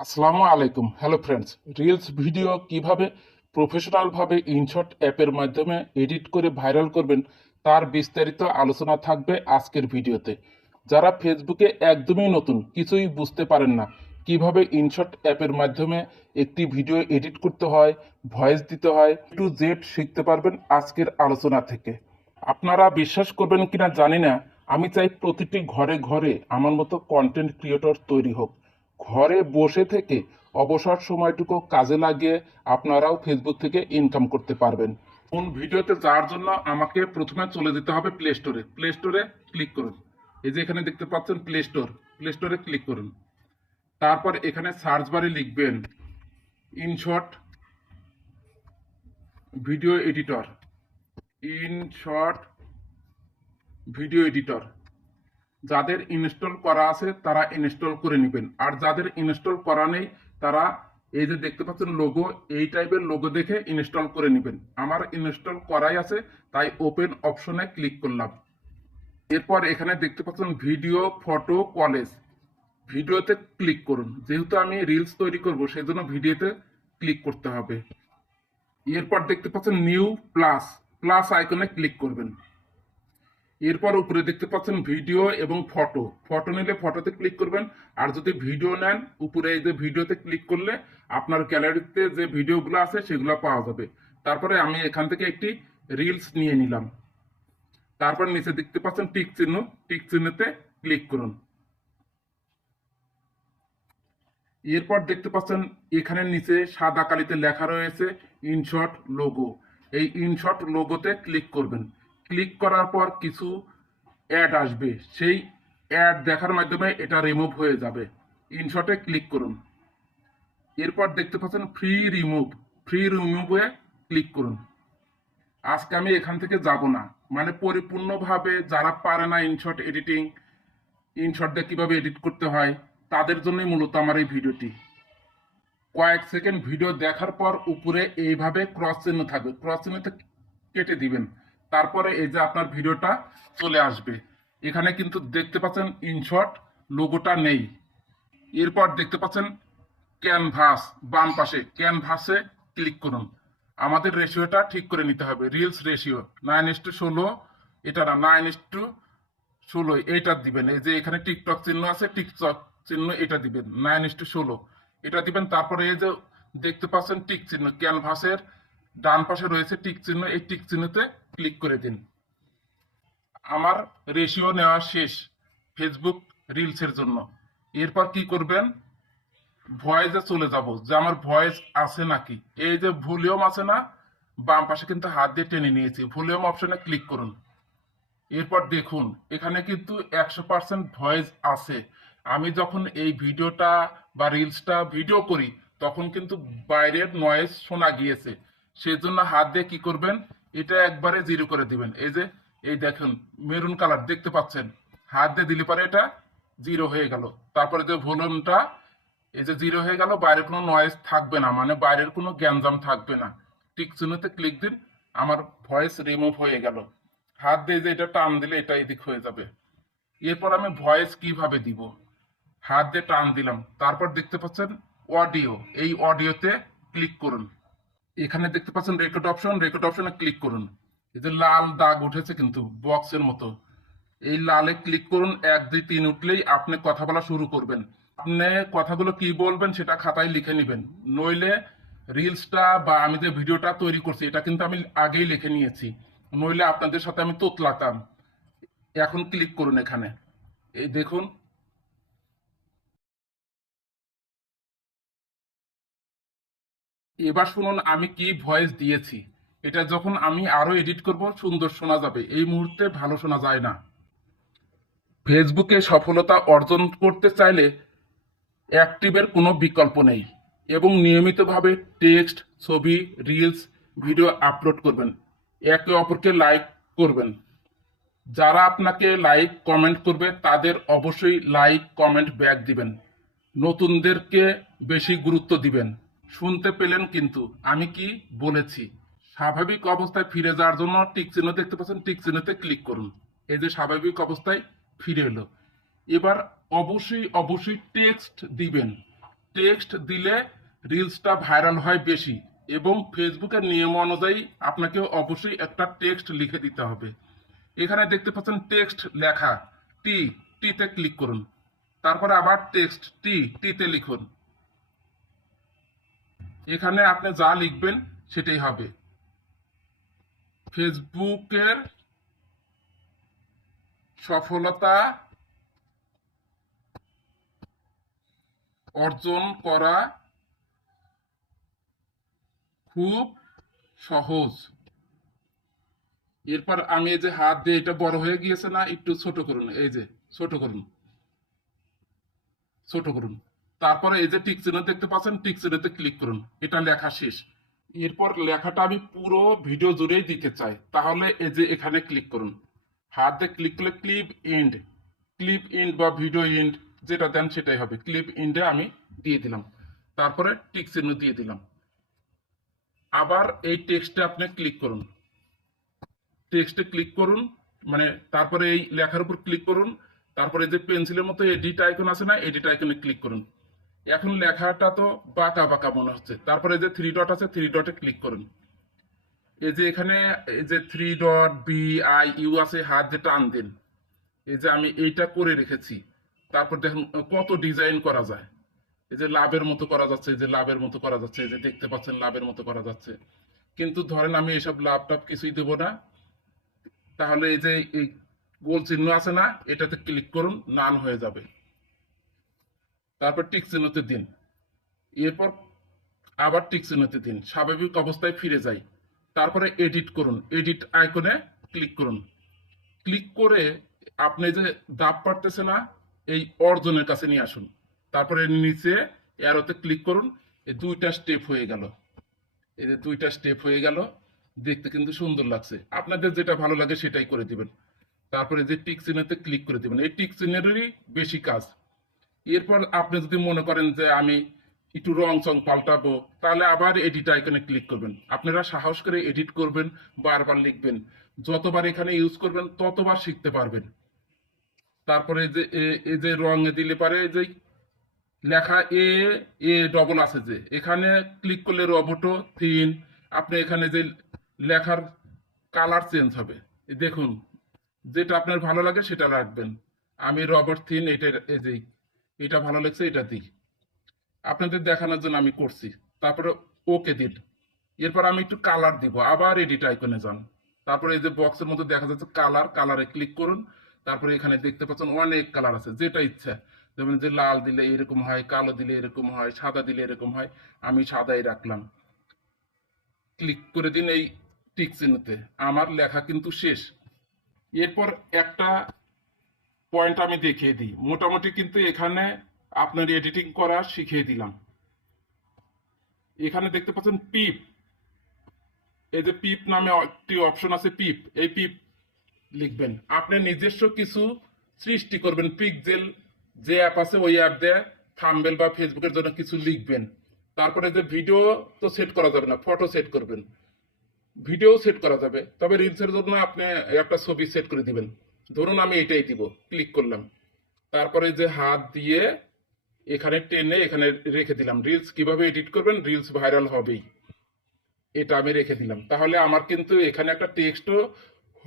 আসসালামু আলাইকুম। Hello friends, reels video কিভাবে প্রফেশনালভাবে ইনশট অ্যাপের মাধ্যমে এডিট করে ভাইরাল করবেন তার বিস্তারিত আলোচনা থাকবে আজকের ভিডিওতে। যারা ফেসবুকে একদমই নতুন, কিছুই বুঝতে পারেন না কিভাবে ইনশট অ্যাপের মাধ্যমে একটি ভিডিও এডিট করতে হয়, ভয়েস দিতে হয়, টু জেড শিখতে পারবেন আজকের আলোচনা থেকে। আপনারা বিশ্বাস করবেন কিনা জানি না, আমি চাই প্রতিটি ঘরে ঘরে আমার মতো কন্টেন্ট ক্রিয়েটর তৈরি হোক। ঘরে বসে থেকে অবসর সময়টুকু কাজে লাগিয়ে আপনারাও ফেসবুক থেকে ইনকাম করতে পারবেন। কোন ভিডিওতে যাওয়ার জন্য আমাকে প্রথমে চলে যেতে হবে প্লে স্টোরে। প্লে স্টোরে ক্লিক করুন। এই যে এখানে দেখতে পাচ্ছেন প্লে স্টোর, প্লে স্টোরে ক্লিক করুন। তারপর এখানে সার্চ বারে লিখবেন InShot video editor, InShot video editor. যাদের ইনস্টল করা আছে তারা ইনস্টল করে নেবেন, আর যাদের ইনস্টল করা নেই তারা এই যে দেখতে পাচ্ছেন লোগো, এই টাইপের লোগো দেখে ইনস্টল করে নেবেন। আমার ইনস্টল করাই আছে, তাই ওপেন অপশনে ক্লিক করলাম। এরপর এখানে দেখতে পাচ্ছেন ভিডিও, ফটো, কলেজ, ভিডিওতে ক্লিক করুন। যেহেতু আমি রিলস তৈরি করব সেজন্য ভিডিওতে ক্লিক করতে হবে। এরপর দেখতে পাচ্ছেন নিউ প্লাস, প্লাস আইকনে ক্লিক করবেন। এরপর উপরে দেখতে পাচ্ছেন ভিডিও এবং ফটো, ফটো নিলে ফটোতে ক্লিক করবেন। আর যদি ভিডিও নেন উপরে এই যে ভিডিওতে ক্লিক করলে আপনার গ্যালারিতে যে ভিডিওগুলো আছে সেগুলো পাওয়া যাবে। তারপরে আমি এখান থেকে একটি রিলস নিয়ে নিলাম। তারপর নিচে দেখতে পাচ্ছেন টিক চিহ্ন, টিক চিহ্নতে ক্লিক করুন। এরপর দেখতে পাচ্ছেন এখানে নিচে সাদা কালিতে লেখা রয়েছে ইনশট লোগো। এই ইনশট লোগোতে ক্লিক করবেন। ক্লিক করার পর কিছু অ্যাড আসবে, সেই অ্যাড দেখার মাধ্যমে এটা রিমুভ হয়ে যাবে। ইনশটে ক্লিক করুন। এরপর দেখতে পাচ্ছেন ফ্রি রিমুভ, ফ্রি রিমুভে ক্লিক করুন। আজকে আমি এখান থেকে যাব না, মানে পরিপূর্ণভাবে যারা পারে না ইনশট এডিটিং, ইনশট দিয়ে কিভাবে এডিট করতে হয় তাদের জন্যই মূলত আমার এই ভিডিওটি। কয়েক সেকেন্ড ভিডিও দেখার পর উপরে এইভাবে ক্রস চিহ্ন থাকবে, ক্রস চিহ্নতে কেটে দিবেন। তারপরে এই যে আপনার ভিডিওটা চলে আসবে। এখানে কিন্তু দেখতে পাচ্ছেন ইনশট লোগোটা নেই। এরপর দেখতে পাচ্ছেন ক্যানভাস, বাম পাশে ক্যানভাসে ক্লিক করুন। আমাদের রেশিওটা ঠিক করে নিতে হবে, রিলস রেশিও 9:16, এটা না 9:16 এইটা দিবেন। এই যে এখানে টিকটক চিহ্ন আছে, টিকটক চিহ্ন এটা দিবেন, 9:16 এটা দিবেন। তারপরে এই যে দেখতে পাচ্ছেন টিক চিহ্ন, ক্যানভাসের ডান পাশে রয়েছে টিক চিহ্ন, এই টিক চিহ্নতে ক্লিক করে দিন। আমার রেশিও নেওয়া শেষ ফেসবুক রিলসের জন্য। এরপর কি করবেন, ভয়েসে চলে যাব যে আমার ভয়েস আছে নাকি। এই যে ভলিউম আছে না, বাম পাশে কিন্তু হাত দিয়ে টেনে নিয়েছি, ভলিউম অপশনে ক্লিক করুন। এরপর দেখুন এখানে কিন্তু 100% ভয়েস আছে। আমি যখন এই ভিডিওটা বা রিলসটা ভিডিও করি তখন কিন্তু বাইরের নয়েজ শোনা গিয়েছে। সেজন্য হাত দিয়ে কি করবেন, এটা একবারে জিরো করে দিবেন। এই যে এই দেখুন মেরুন কালার দেখতে পাচ্ছেন, হাত দিয়ে দিলে পরে এটা জিরো হয়ে গেল। তারপরে যে ভলিউমটা এই যে জিরো হয়ে গেল, বাইরে কোনো নয়েজ থাকবে না, মানে বাইরের কোনো গ্যাঞ্জাম থাকবে না। টিক চিহ্নতে ক্লিক দিন, আমার ভয়েস রিমুভ হয়ে গেল। হাত দিয়ে যে এটা টান দিলে এটা এদিক হয়ে যাবে। এরপর আমি ভয়েস কিভাবে দিব, হাত দিয়ে টান দিলাম। তারপর দেখতে পাচ্ছেন অডিও, এই অডিওতে ক্লিক করুন। এখানে দেখতে পাচ্ছেন রেকর্ড অপশন, রেকর্ড অপশনে ক্লিক করুন। এই যে লাল দাগ উঠেছে কিন্তু বক্সের মতো, এই লালে ক্লিক করুন। 1 2 3 উঠলেই আপনি কথা বলা শুরু করবেন। আপনি কথাগুলো কি বলবেন সেটা খাতায় লিখে নেবেন, নইলে রিলসটা বা আমি যে ভিডিওটা তৈরি করছি এটা কিন্তু আমি আগেই লিখে নিয়েছি, নইলে আপনাদের সাথে আমি তোতলাতাম। এখন ক্লিক করুন এখানে, এই দেখুন। এবার শুনুন আমি কি ভয়েস দিয়েছি। এটা যখন আমি আরো এডিট করব সুন্দর শোনা যাবে, এই মুহূর্তে ভালো শোনা যায় না। ফেসবুকে সফলতা অর্জন করতে চাইলে অ্যাক্টিভের কোনো বিকল্প নেই, এবং নিয়মিতভাবে টেক্সট, ছবি, রিলস, ভিডিও আপলোড করবেন। একে অপরকে লাইক করবেন। যারা আপনাকে লাইক কমেন্ট করবে তাদের অবশ্যই লাইক কমেন্ট ব্যাক দিবেন। নতুনদেরকে বেশি গুরুত্ব দিবেন। শুনতে পেলেন কিন্তু আমি কি বলেছি। স্বাভাবিক অবস্থায় ফিরে যাওয়ার জন্য টিক চিহ্ন দেখতে পাচ্ছেন, টিক চিহ্নতে ক্লিক করুন। এই যে স্বাভাবিক অবস্থায় ফিরে এলো। এবার অবশ্যই অবশ্যই টেক্সট দিবেন। টেক্সট দিলে রিলসটা ভাইরাল হয় বেশি, এবং ফেসবুকের নিয়ম অনুযায়ী আপনাকে অবশ্যই একটা টেক্সট লিখে দিতে হবে। এখানে দেখতে পাচ্ছেন টেক্সট লেখা, টি, টিতে ক্লিক করুন। তারপরে আবার টেক্সট, টিতে লিখুন। এখানে আপনি যা লিখবেন সেটাই হবে। ফেসবুকের সফলতা অর্জন করা খুব সহজ। এরপর আমি এই যে হাত দিয়ে, এটা বড় হয়ে গিয়েছে না, একটু ছোট করুন, এই যে ছোট করুন, ছোট করুন। তারপরে এই যে টিক চিহ্ন দেখতে পাচ্ছেন, টিক চিহ্নতে ক্লিক করুন। এটা লেখা শেষ। এরপর লেখাটা আমি পুরো ভিডিও জুড়েই দিতে চাই, তাহলে এই যে এখানে ক্লিক করুন। হাত দিয়ে ক্লিক করলে ক্লিপ ইন্ড বা ভিডিও ইন্ড যেটা দেন সেটাই হবে। ক্লিপ ইন্ডে আমি দিয়ে দিলাম, তারপরে টিক চিহ্ন দিয়ে দিলাম। আবার এই টেক্সটে আপনি ক্লিক করুন, টেক্সটে ক্লিক করুন, মানে তারপরে এই লেখার উপর ক্লিক করুন। তারপরে যে পেন্সিলের মতো এডিট আইকন আছে না, এডিট আইকনে ক্লিক করুন। এখন লেখাটা তো বাঁকা বাঁকা মনে হচ্ছে, তারপরে যে থ্রি ডট আছে, থ্রি ডটে ক্লিক করুন। এই যে এখানে এই যে three dot B I U আছে, হাত দিয়ে টান দিন। এই যে আমি এইটা করে রেখেছি। তারপর দেখুন কত ডিজাইন করা যায়। এই যে লাভের মতো করা যাচ্ছে, এই যে লাভের মতো করা যাচ্ছে, এই যে দেখতে পাচ্ছেন লাভের মতো করা যাচ্ছে। কিন্তু ধরেন আমি এইসব লাভ টাভ কিছুই দেবো না, তাহলে এই যে এই গোল চিহ্ন আছে না, এটাতে ক্লিক করুন, নান হয়ে যাবে। তারপর টিক চিহ্নতে দিন। এরপর আবার টিক চিহ্নতে দিন, স্বাভাবিক অবস্থায় ফিরে যাই। তারপরে এডিট করুন, এডিট আইকনে ক্লিক করুন। ক্লিক করে আপনি যে দাব পারতেছে না, এই অর্জনের কাছে নিয়ে আসুন। তারপরে নিচে অ্যারোতে ক্লিক করুন। এই দুইটা স্টেপ হয়ে গেল, এই যে দুইটা স্টেপ হয়ে গেল। দেখতে কিন্তু সুন্দর লাগছে। আপনাদের যেটা ভালো লাগে সেটাই করে দিবেন। তারপরে যে টিক চিহ্নতে ক্লিক করে দিবেন, এই টিক চিহ্নেরই বেশি কাজ। এরপর আপনি যদি মনে করেন যে আমি একটু রং চং পাল্টাবো, তাহলে আবার এডিট আইকনে ক্লিক করবেন। আপনারা সাহস করে এডিট করবেন, বারবার লিখবেন। যতবার এখানে ইউজ করবেন ততবার শিখতে পারবেন। তারপরে যে এই যে রং দিলে পারে যে লেখা এ এ ডবল আছে, যে এখানে ক্লিক করলে রবটো থিন, আপনি এখানে যে লেখার কালার চেঞ্জ হবে। দেখুন যেটা আপনার ভালো লাগে সেটা রাখবেন। আমি রবট থিন এটা, এই যে এটা ভালো লাগছে, এটা দিই। আপনাদের দেখানোর জন্য আমি করছি। তারপরে ওকে দিন। এরপর আমি একটু কালার দিব, আবার এডিট আইকনে যান। তারপরে এই যে বক্সের মধ্যে দেখা যাচ্ছে কালার, কালারে ক্লিক করুন। তারপরে এখানে দেখতে পাচ্ছেন অনেক কালার আছে, যেটা ইচ্ছা। যেমন যে লাল দিলে এরকম হয়, কালো দিলে এরকম হয়, সাদা দিলে এরকম হয়। আমি সাদাই রাখলাম। ক্লিক করে দিন এই টিক চিহ্নতে। আমার লেখা কিন্তু শেষ। এরপর একটা পয়েন্ট আমি দেখিয়ে দিই। মোটামুটি কিন্তু এখানে আপনার এডিটিং করা শিখিয়ে দিলাম। এখানে দেখতে পাচ্ছেন পিপ, এই যে পিপ নামে একটি অপশন আছে, পিপ, এই পিপ লিখবেন। আপনি নিজস্ব কিছু সৃষ্টি করবেন, পিকজেল যে অ্যাপ আছে ওই অ্যাপ দিয়ে থাম্বনেল বা ফেসবুকের জন্য কিছু লিখবেন। তারপরে যে ভিডিও তো সেট করা যাবে না, ফটো সেট করবেন। ভিডিও সেট করা যাবে, তবে রিলসের জন্য আপনি একটা ছবি সেট করে দিবেন। ধরুন আমি এটাই দিব, ক্লিক করলাম। তারপরে যে হাত দিয়ে এখানে টেনে এখানে রেখে দিলাম। রিলস কিভাবে এডিট করবেন, রিলস ভাইরাল হবেই, এটা আমি রেখে দিলাম। তাহলে আমার কিন্তু এখানে একটা টেক্সটও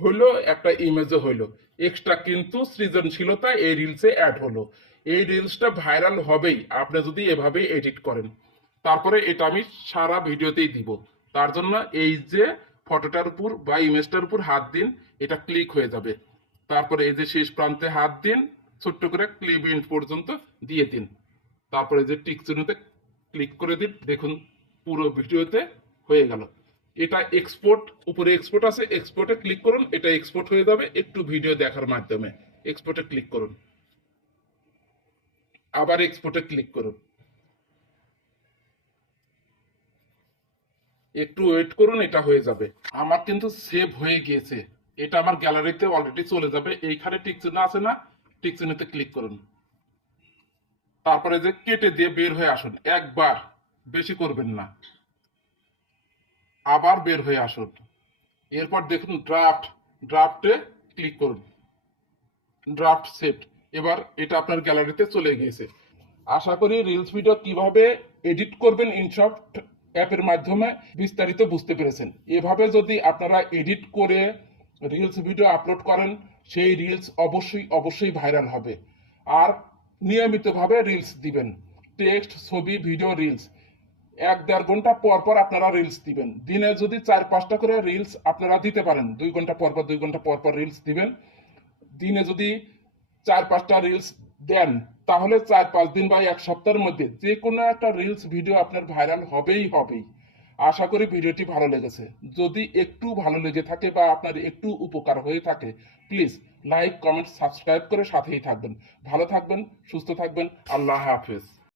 হলো, একটা ইমেজও হলো। এক্সট্রা কিন্তু সৃজনশীলতা এই রিলসে অ্যাড হলো। এই রিলসটা ভাইরাল হবেই আপনি যদি এভাবে এডিট করেন। তারপরে এটা আমি সারা ভিডিওতেই দিব। তার জন্য এই যে ফটোটার উপর বা ইমেজটার উপর হাত দিন, এটা ক্লিক হয়ে যাবে। তারপরে এই যে শেষ প্রান্তে হাত দিন, ছোট্ট করে ক্লিপ ইন্ড পর্যন্ত দিয়ে দিন। তারপরে যে টিক চিহ্নতে ক্লিক করে দিন। দেখুন পুরো ভিডিওতে হয়ে গেল। এটা এক্সপোর্ট, উপরে এক্সপোর্ট আছে, এক্সপোর্টে ক্লিক করুন। এটা এক্সপোর্ট হয়ে যাবে একটু ভিডিও দেখার মাধ্যমে। এক্সপোর্টে ক্লিক করুন, আবার এক্সপোর্টে ক্লিক করুন। একটু ওয়েট করুন, এটা হয়ে যাবে। আমার কিন্তু সেভ হয়ে গিয়েছে। এটা আমার গ্যালারিতে অলরেডি চলে যাবে। এইখানে টিক চিহ্ন আছে না, টিক চিহ্নতে ক্লিক করুন। তারপরে যে কেটে দিয়ে বের হয়ে আসুন, একবার, বেশি করবেন না। আবার বের হয়ে আসুন। এরপর দেখুন ড্রাফটে ক্লিক করুন, ড্রাফট সেট। এবার এটা আপনার গ্যালারিতে চলে গিয়েছে। আশা করি রিলস ভিডিও কিভাবে এডিট করবেন ইনশট অ্যাপের মাধ্যমে বিস্তারিত বুঝতে পেরেছেন। এভাবে যদি আপনারা এডিট করে রিলস ভিডিও আপলোড করেন, সেই রিলস অবশ্যই অবশ্যই ভাইরাল হবে। আর নিয়মিতভাবে রিলস দিবেন, টেক্সট, ছবি, ভিডিও, রিলস 1-1.5 ঘন্টা পর পর আপনারা রিলস দিবেন। দিনে যদি 4-5টা করে রিলস আপনারা দিতে পারেন, 2 ঘন্টা পর পর 2 ঘন্টা পর পর রিলস দিবেন। দিনে যদি 4-5টা রিলস দেন, তাহলে 4-5 দিন বা 1 সপ্তাহের মধ্যে যে কোনো একটা রিলস ভিডিও আপনার ভাইরাল হবেই হবেই। আশা করি ভিডিওটি ভালো লেগেছে। যদি একটু ভালো লেগে থাকে বা আপনার একটু উপকার হয়ে থাকে, প্লিজ লাইক, কমেন্ট, সাবস্ক্রাইব করে সাথেই থাকবেন। ভালো থাকবেন, সুস্থ থাকবেন। আল্লাহ হাফেজ।